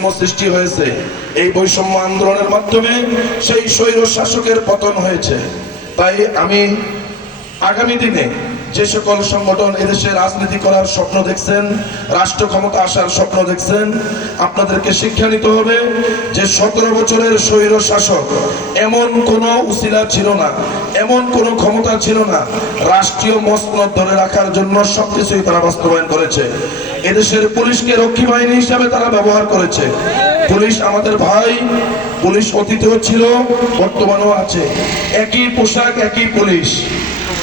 বৈষম্য সৃষ্টি হয়েছে। এই বৈষম্য আন্দোলনের মাধ্যমে সেই স্বৈর শাসকের পতন হয়েছে। তাই আমি আগামী দিনে যে সকল সংগঠন এদেশে রাজনীতি করার স্বপ্ন দেখছেন, রাষ্ট্র ক্ষমতা আসার স্বপ্ন দেখছেন, আপনাদেরকে শিক্ষা নিতে হবে যে সতেরো বছরের স্বৈর শাসক এমন কোনো উসিলা ছিল না, এমন কোনো ক্ষমতা ছিল না, রাষ্ট্রীয় মসনদ ধরে রাখার জন্য সবকিছুই তারা বাস্তবায়ন করেছে। এদেশের পুলিশকে রক্ষী বাহিনী হিসাবে তারা ব্যবহার করেছে। পুলিশ আমাদের ভাই, পুলিশ অতীতেও ছিল, বর্তমানেও আছে। একই পোশাক, একই পুলিশ।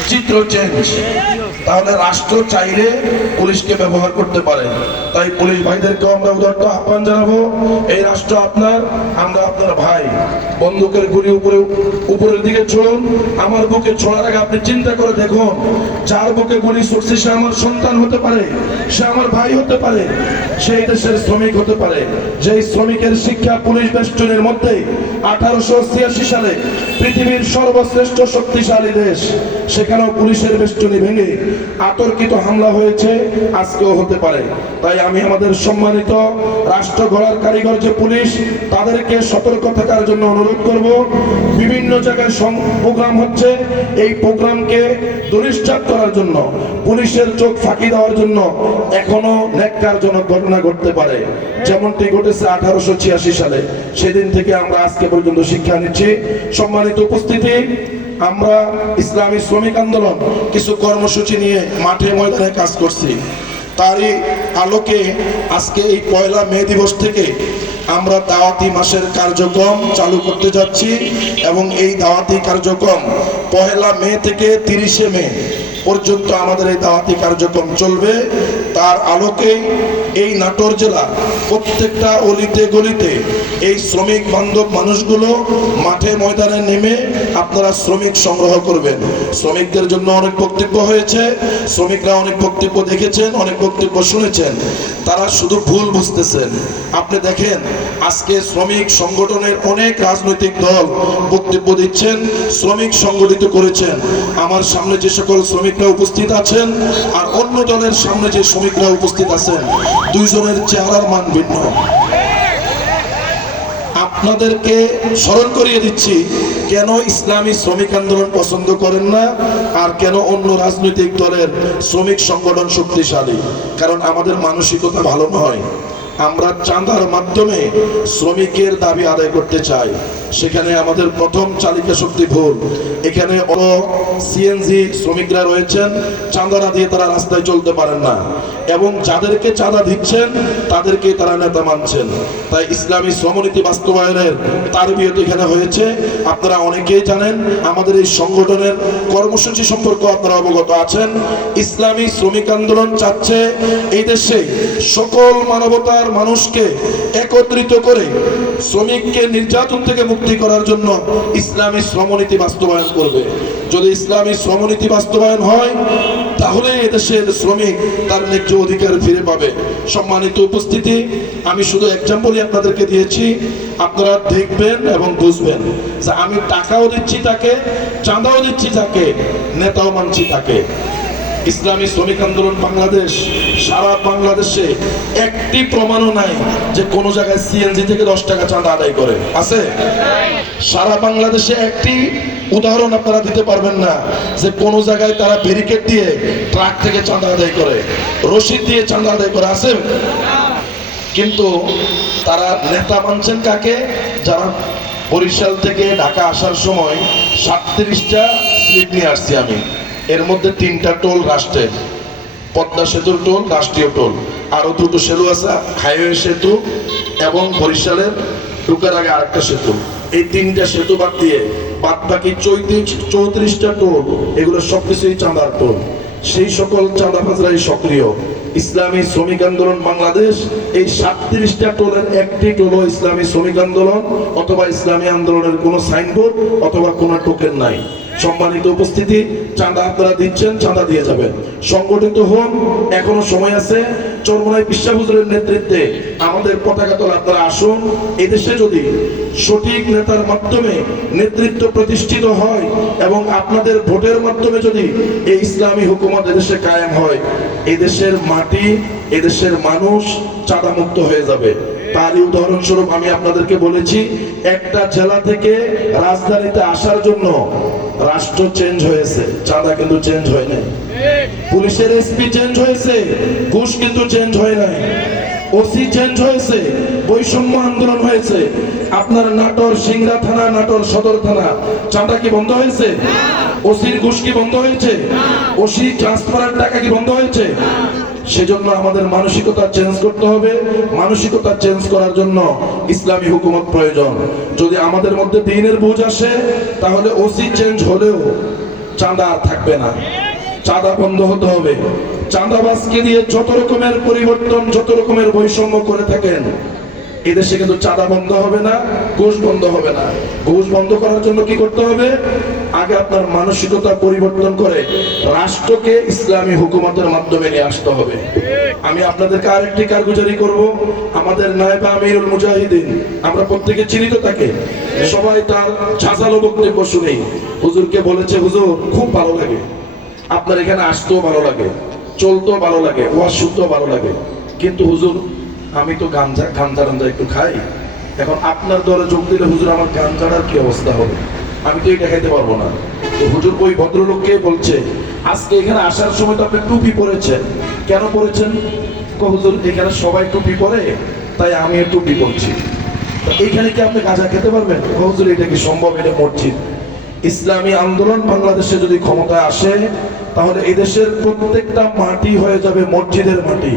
চিত্র চেঞ্জ তাহলে রাষ্ট্র চাইলে পুলিশকে ব্যবহার করতে পারে। তাই পুলিশ ভাইদেরকেও আমরা উদার্ত আহ্বান জানাব। এই রাষ্ট্র আপনার, আমরা আপনার ভাই। বন্দুকের গুলি উপরে উপরের দিকে ছড়ুন। আমার বুকে ছোড়ার আগে আপনি চিন্তা করে দেখুন। যার বুকে গুলি ছুটছে, সে আমার সন্তান হতে পারে, সে আমার ভাই হতে পারে, সেই দেশের শ্রমিক হতে পারে। যেই শ্রমিকের শিক্ষা পুলিশ বেষ্টনের মধ্যে আঠারোশো ছিয়াশি সালে পৃথিবীর সর্বশ্রেষ্ঠ শক্তিশালী দেশ সেখানেও পুলিশের বেষ্টনী ভেঙে আতর্কিত হামলা হয়েছে, আজকেও হতে পারে। তাই আমি আমাদের সম্মানিত রাষ্ট্র গড়ার কারিগর যে পুলিশ, তাদেরকে সতর্ক থাকার জন্য অনুরোধ করব। বিভিন্ন জায়গায় প্রোগ্রাম হচ্ছে, এই প্রোগ্রামকে দুরিশ্চাত করার জন্য, পুলিশের চোখ ফাঁকি দেওয়ার জন্য এখনও ন্যাক্কারজনক ঘটনা ঘটতে পারে। যেমনটি ঘটেছে আঠারোশো ছিয়াশি সালে। সেদিন থেকে আমরা আজকে পর্যন্ত শিক্ষা নিচ্ছি। সম্মানিত উপস্থিতি আমরা ইসলামী শ্রমিক আন্দোলন কিছু কর্মসূচি নিয়ে মাঠে ময়দানে কাজ করছি। তারই আলোকে আজকে এই পয়লা মে দিবস থেকে আমরা দাওয়াতি মাসের কার্যক্রম চালু করতে যাচ্ছি এবং এই দাওয়াতি কার্যক্রম পয়লা মে থেকে তিরিশে মে পর্যন্ত আমাদের এই দাওয়াতি কার্যক্রম চলবে। তার আলোকে এই নাটোর জেলা প্রত্যেকটা অলিতে গলিতে এই শ্রমিক বান্ধব মানুষগুলো মাঠে ময়দানে নেমে আপনারা শ্রমিক সংগ্রহ করবেন। শ্রমিকদের জন্য অনেক বক্তব্য হয়েছে, শ্রমিকরা অনেক বক্তব্য দেখেছেন, অনেক বক্তব্য শুনেছেন। তারা শুধু ভুল বুঝতেছেন। আপনি দেখেন, আজকে শ্রমিক সংগঠনের অনেক রাজনৈতিক দল বক্তব্য দিচ্ছেন, শ্রমিক সংগঠিত করেছেন। আমার সামনে যে সকল শ্রমিকরা উপস্থিত আছেন আর অন্য দলের সামনে যে শ্রমিকরা উপস্থিত আছেন, দুইজনের চেহারার মান ভিন্ন। আপনাদেরকে স্মরণ করিয়ে দিচ্ছি, কেন ইসলামী শ্রমিক আন্দোলন পছন্দ করেন না আর কেন অন্য রাজনৈতিক দলের শ্রমিক সংগঠন শক্তিশালী? কারণ আমাদের মানসিকতা ভালো নয়। আমরা চাঁদার মাধ্যমে শ্রমিকের দাবি আদায় করতে চাই। সেখানে আমাদের প্রথম চালিকা শক্তি ভুল। এখানে অ সিএনজি শ্রমিকরা রয়েছেন। চাঁদারা দিয়ে তারা রাস্তায় চলতে পারেন না। এবং যাদেরকে চাঁদা দিচ্ছেন, তাদেরকে তারা নেতা মানছেন। তাই ইসলামী শ্রমনীতি বাস্তবায়নের তার বিয়ত এখানে হয়েছে। আপনারা অনেকেই জানেন, আমাদের এই সংগঠনের কর্মসূচি সম্পর্কে আপনারা অবগত আছেন। ইসলামী শ্রমিক আন্দোলন চাচ্ছে এই দেশে সকল মানবতার মানুষকে একত্রিত করে শ্রমিককে নির্যাতন থেকে মুক্তি করার জন্য ইসলামী শ্রমনীতি বাস্তবায়ন করবে। যদি ইসলামী শ্রমনীতি বাস্তবায়ন হয়, তাহলে এদেশের শ্রমিক তার ন্যায্য অধিকার ফিরে পাবে। সম্মানিত উপস্থিতি, আমি শুধু এক্সাম্পলই আপনাদেরকে দিয়েছি। আপনারা দেখবেন এবং বুঝবেন যে আমি টাকাও দিচ্ছি তাকে, চাঁদাও দিচ্ছি তাকে, নেতাও মানছি তাকে। ইসলামী শ্রমিক আন্দোলন বাংলাদেশ, সারা বাংলাদেশে একটি প্রমাণও নাই যে কোনো জায়গায় সিএনজি থেকে দশ টাকা চাঁদা আদায় করে। আছে? সারা বাংলাদেশে একটি উদাহরণ আপনারা দিতে পারবেন না যে কোনো জায়গায় তারা ব্যারিকেড দিয়ে ট্রাক থেকে চাঁদা আদায় করে, রশিদ দিয়ে চাঁদা আদায় করে, আছে? কিন্তু তারা নেতা মানছেন কাকে? যারা বরিশাল থেকে ঢাকা আসার সময় সাতত্রিশটা স্লিপ নিয়ে আসছি আমি। এর মধ্যে তিনটা টোল রাষ্ট্রের। পদ্মা সেতুর টোল, রাষ্ট্রীয় টোল। আরও দুটো সেতু আছে, হাইওয়ে সেতু এবং বরিশালের ঢুকার আগে আরেকটা সেতু। এই তিনটা সেতু বাদ দিয়ে বাদ বাকি চৌত্রিশ চৌত্রিশটা টোল, এগুলো সবকিছুই চাঁদার টোল। সেই সকল চাঁদাবাজরাই সক্রিয়। ইসলামী শ্রমিক আন্দোলন বাংলাদেশ, এই সাতত্রিশটা টোলের একটি টোল ইসলামী শ্রমিক আন্দোলন অথবা ইসলামী আন্দোলনের কোনো সাইনবোর্ড অথবা কোনো টোকেন নাই। সম্মানিত উপস্থিতি, চাঁদা আপনারা দিচ্ছেন, চাঁদা দিয়ে যাবেন। সংগঠিত হন, এখনও সময় আছে। চরমনাই বিশ্বাবুজুরের নেতৃত্বে আমাদের পতাকা তোলা আপনারা আসুন, এদেশে যদি সঠিক নেতার মাধ্যমে নেতৃত্ব প্রতিষ্ঠিত হয় এবং আপনাদের ভোটের মাধ্যমে যদি এই ইসলামী হুকুমত এদেশে কায়েম হয়, এদেশের মাটি, এদেশের মানুষ চাঁদা মুক্ত হয়ে যাবে। তারই উদাহরণস্বরূপ আমি আপনাদেরকে বলেছি, একটা জেলা থেকে রাজধানীতে আসার জন্য রাষ্ট্র চেঞ্জ হয়েছে। চাঁদা কিন্তু চেঞ্জ হয় নাই। পুলিশের এসপি চেঞ্জ হয়েছে, ঘুষ কিন্তু চেঞ্জ হয় নাই। ওসি চেঞ্জ হয়েছে, বৈষম্য আন্দোলন হয়েছে। আপনার নাটোর সিংড়া থানা, নাটোর সদর থানা, চাঁদা কি বন্ধ হয়েছে? ওসির ঘুষ কি বন্ধ হয়েছে? ওসি ট্রান্সফারের টাকা কি বন্ধ হয়েছে? সেজন্য আমাদের মানসিকতা চেঞ্জ করতে হবে। মানসিকতা চেঞ্জ করার জন্য ইসলামী হুকুমত প্রয়োজন। যদি আমাদের মধ্যে দিনের বুঝ আসে, তাহলে ওসি চেঞ্জ হলেও চাঁদা থাকবে না। চাঁদা বন্ধ হতে হবে। চাঁদাবাজকে দিয়ে যত রকমের পরিবর্তন, যত রকমের বৈষম্য করে থাকেন, এদেশে কিন্তু চাঁদা বন্ধ হবে না, ঘুষ বন্ধ হবে না। ঘুষ বন্ধ করার জন্য কি করতে হবে? আগে আপনার মানসিকতা পরিবর্তন করে রাষ্ট্রকে ইসলামী হুকুমতের মাধ্যমে নিয়ে আসতে হবে। আমি আপনাদেরকে আরেকটি কারগুজারি করব। আমাদের নায়েবা আমিরুল মুজাহিদিন, আমরা প্রত্যেকে চিনি তো তাকে। সবাই তার ঝাঁঝালো বক্তব্য শুনেই হুজুরকে বলেছে, হুজুর, খুব ভালো লাগে। আপনার এখানে আসতেও ভালো লাগে, চলতেও ভালো লাগে, ওয়াজ শুনতেও ভালো লাগে। কিন্তু হুজুর, আমি তো গাঞ্জা গাঞ্জা রাঞ্জা একটু খাই। এখন আপনার দলে যোগ দিলে হুজুর, আমার গাঞ্জাটার কি অবস্থা হবে? আমি তো এটা খাইতে পারব না। তো হুজুর, ওই ভদ্রলোককে বলছে, আজকে এখানে আসার সময় তো আপনি টুপি পরেছেন। কেন পরেছেন? হুজুর, এখানে সবাই টুপি পরে, তাই আমি টুপি পরছি। এইখানে কি আপনি গাঁজা খেতে পারবেন? হুজুর, এটা কি সম্ভব? এটা মসজিদ। ইসলামী আন্দোলন বাংলাদেশে যদি ক্ষমতায় আসে তাহলে এদেশের প্রত্যেকটা মাটি হয়ে যাবে মসজিদের মাটি।